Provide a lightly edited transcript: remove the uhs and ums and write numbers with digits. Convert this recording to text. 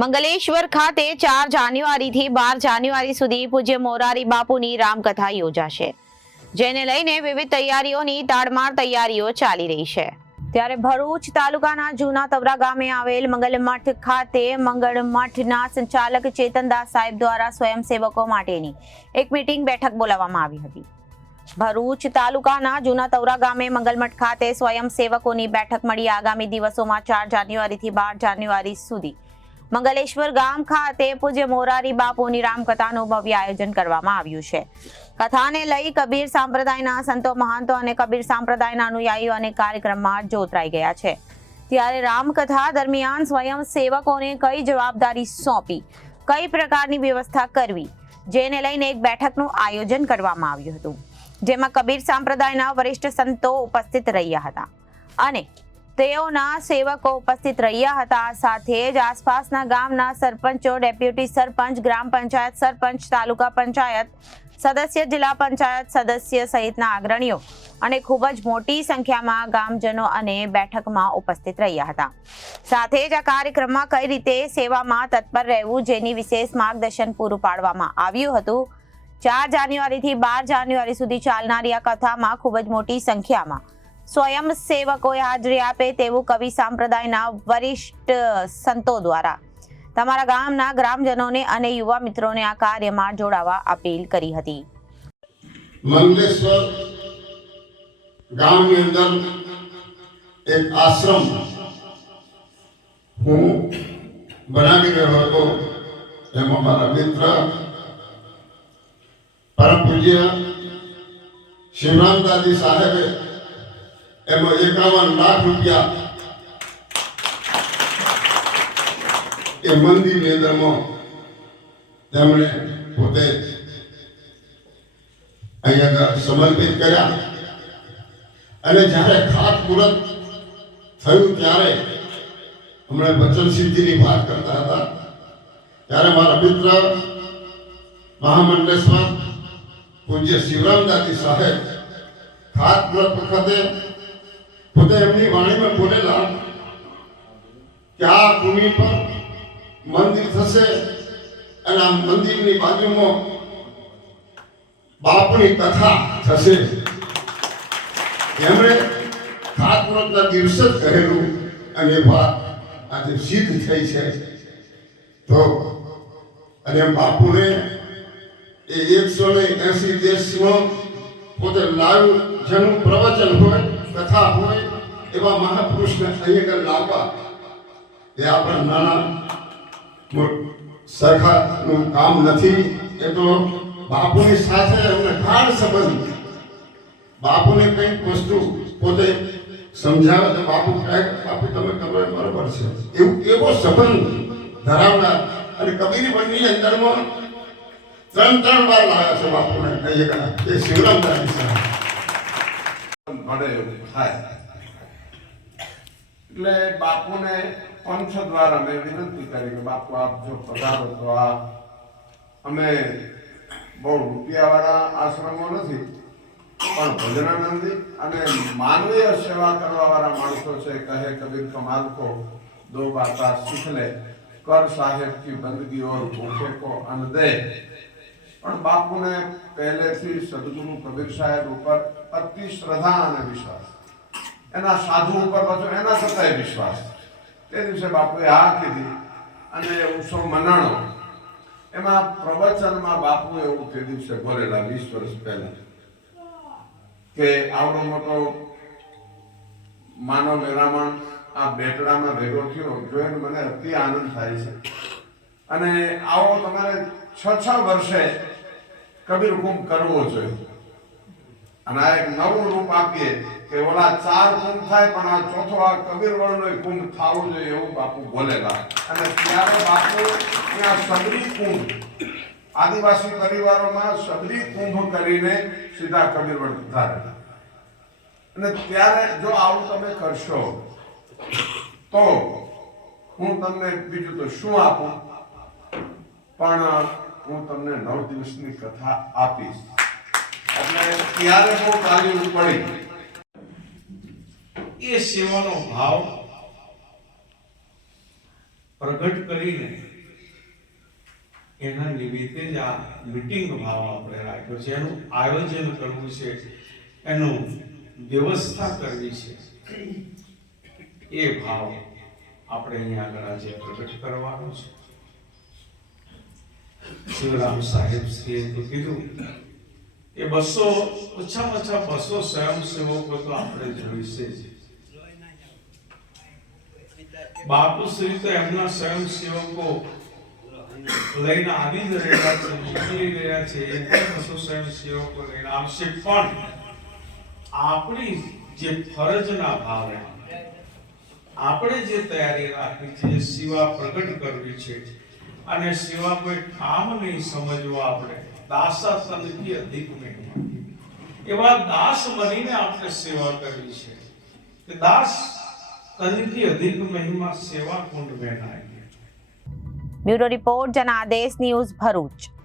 મંગલેશ્વર ખાતે 4 જાન્યુઆરીથી 12 જાન્યુઆરી સુધી પૂજ્ય મોરારી બાપુની રામકથા યોજાશે, જેને લઈને વિવિધ તૈયારીઓની તાડમાર તૈયારીઓ ચાલી રહી છે। ત્યારે ભરૂચ તાલુકાના જૂના તવરા ગામે આવેલ મંગલમઠ ખાતે મંગળમઠના સંચાલક ચેતનદાસ સાહેબ દ્વારા સ્વયંસેવકો માટેની એક મીટિંગ બેઠક બોલાવવામાં આવી હતી। ભરૂચ તાલુકાના જૂના તવરા ગામે મંગલમઠ ખાતે સ્વયંસેવકોની બેઠક મળી આગામી દિવસોમાં 4 જાન્યુઆરીથી 12 જાન્યુઆરી સુધી મંગલેશ્વર ગામ ખાતે પૂજ્ય મોરારી બાપુની રામકથાનું ભવ્ય આયોજન કરવામાં આવ્યું છે। કથાને લઈ કબીર સંપ્રદાયના સંતો, મહંતો અને કબીર સંપ્રદાયના અનુયાયીઓ અને કાર્યક્રમમાં જોતરાઈ ગયા છે। ત્યારે રામકથા દરમિયાન સ્વયંસેવકોને કઈ જવાબદારી સોંપી, કઈ પ્રકારની વ્યવસ્થા કરવી, જેને લઈને એક બેઠકનું આયોજન કરવામાં આવ્યું હતું, જેમાં કબીર સંપ્રદાયના વરિષ્ઠ સંતો ઉપસ્થિત રહ્યા હતા અને તેઓના સેવકો ઉપસ્થિત રહ્યા હતા। સાથે જ આસપાસના ગામના સરપંચો, ડેપ્યુટી સરપંચ, ગ્રામ પંચાયત સરપંચ, તાલુકા પંચાયત સદસ્ય, જિલ્લા પંચાયત સદસ્ય સહિતના અગ્રણીઓ અને ખૂબ જ મોટી સંખ્યામાં ગામજનો અને બેઠકમાં ઉપસ્થિત રહ્યા હતા। સાથે જ આ કાર્યક્રમમાં કઈ રીતે સેવામાં તત્પર રહેવું, જેની વિશેષ માર્ગદર્શન પૂરું પાડવામાં આવ્યું હતું। 4 જાન્યુઆરીથી 12 જાન્યુઆરી સુધી ચાલનારી આ કથામાં ખૂબ જ મોટી સંખ્યામાં સ્વયંસેવકોએ હાજરી આપે તેવું કવિ સંપ્રદાયના વરિષ્ઠ સંતો દ્વારા તમારા ગામના ગ્રામજનોને અને યુવા મિત્રોને આ કાર્યમાં જોડાવા અપીલ કરી હતી। મંગલેશ્વર ગામની અંદર એક આશ્રમ હું બનાવી રહ્યો હતો। એમાં મારા મિત્ર પરમ પૂજ્ય શિવરામદાસજી સાહેબે એમાં 51 લાખ રૂપિયા એ મંદિરની અંદરમાં તેમણે પોતે અહીંયા સમર્પિત કર્યા અને જ્યારે ખાતમુહૂર્ત થયું ત્યારે હમણાં વચન સિદ્ધિની વાત કરતા હતા ત્યારે મારા મિત્ર મહામંડલેશ્વર પૂજ્ય શિવરામદાસજી સાહેબ ખાતમુહૂર્ત વખતે પોતે એમની વાણીમાં બોલેલા કે આ ભૂમિ પર મંદિર થશે અને આ મંદિરની બાજુમાં બાપુની કથા થશે। એમણે ખાતમુહૂર્તના દિવસે જ કહેલું અને એ વાત આજે સિદ્ધ થઈ છે। તો અને બાપુને એ 180 દેશમાં પોતે લાઈવ જેનું પ્રવચન હોય, કથા હોય એવા મહાપુરુષને અહીંયા લાવવા એ આપણા નાના સરકારનું કામ નથી। એ તો બાપુની સાથે અમને ગાઢ સંબંધ, બાપુને કંઈક વસ્તુ પોતે સમજાવે તો બાપુ કહે બાપુ તમે કરો બરોબર છે, એવો સંબંધ ધરાવનાર અને કબીરી બંધની અંદરમાં 3 વાર લાવ્યા છે બાપુને અહીંયા એ શિવરામદાસજી સાહેબ મળે થાય એટલે બાપુને પંથ દ્વારા મેં વિનંતી કરી કે બાપુ આપ જો પધારો તો આ અમે બહુ રૂપિયાવાળા આશ્રમો નથી પણ ભજનાનંદી અને માનવીય સેવા કરવાવાળા માણસો છે। કહે કબીર કમાલ કો દો બાતા सीख ले, कर साहेब की बंदगी और भूखे को अन्न दे। પણ બાપુને પહેલેથી સદગુરુ કબીર સાહેબ ઉપર અતિ શ્રદ્ધા અને વિશ્વાસ, એના સાધુ ઉપર પાછો એના છતાંય વિશ્વાસ। તે દિવસે બાપુએ હા કીધી અને ઉત્સવ મનાણો। એમાં પ્રવચનમાં બાપુ એવું તે દિવસે બોલેલા 20 વર્ષ પહેલા કે આવડો મોટો માનવ મેરામણ આ બેટડામાં ભેગો થયો જોઈને મને અતિ આનંદ થાય છે અને આવો તમારે 6 વર્ષે કબીર કુંભ કરવો જોઈએ અને આ એક નવું રૂપ આપીએ કે ઓલા 4 કુંભ થાય પણ આ ચોથો આ કબીર વળનો કુંભ થવો જોઈએ એવું બાપુ બોલેલા। અને ત્યારે બાપુ ત્યાં સબરી કુંભ આદિવાસી પરિવારોમાં સબરી કુંભ કરીને સીધા કબીર વળ ધારેલા। અને ત્યારે જો આવું તમે કરશો તો હું તમને બીજું તો શું આપું, પણ હું તમને 9 દિવસની કથા આપીશ। એટલે ત્યારે બહુ તાલીમ પડી એ સેવાનો ભાવ પ્રગટ કરીને એના નિમિત્તે જ આ મીટિંગ ભાવ આપણે રાખ્યો છે, એનું આયોજન કરવું છે, એનું વ્યવસ્થા કરવી છે, એ ભાવ આપણે અહીંયા આગળ આજે પ્રગટ કરવાનો છે. શિવરામ સાહેબ શ્રીએ તો કીધું કે ઓછામાં ઓછા 200 સ્વયંસેવકો તો આપણે જોઈશે જ. બાપુ શ્રી તો એમના સ્વયંસેવકો લઈને આવી જ રહ્યા છે, મોકલી રહ્યા છે, એ પણ 200 સ્વયંસેવકો લઈને આવશે. પણ આપણી જે ફરજના ભાવે આપણે જે તૈયારી રાખવી છે, જે સેવા પ્રગટ કરવી છે, અને સેવા કોઈ કામ નહીં સમજવા, આપણે દાસા તનકી અધિક મહિમા, એવા દાસ બનીને આપણે સેવા કરવી છે કે દાસ તનકી અધિક મહિમા સેવા કુંડ में नाई. Bureau report Janadesh news Bharuch.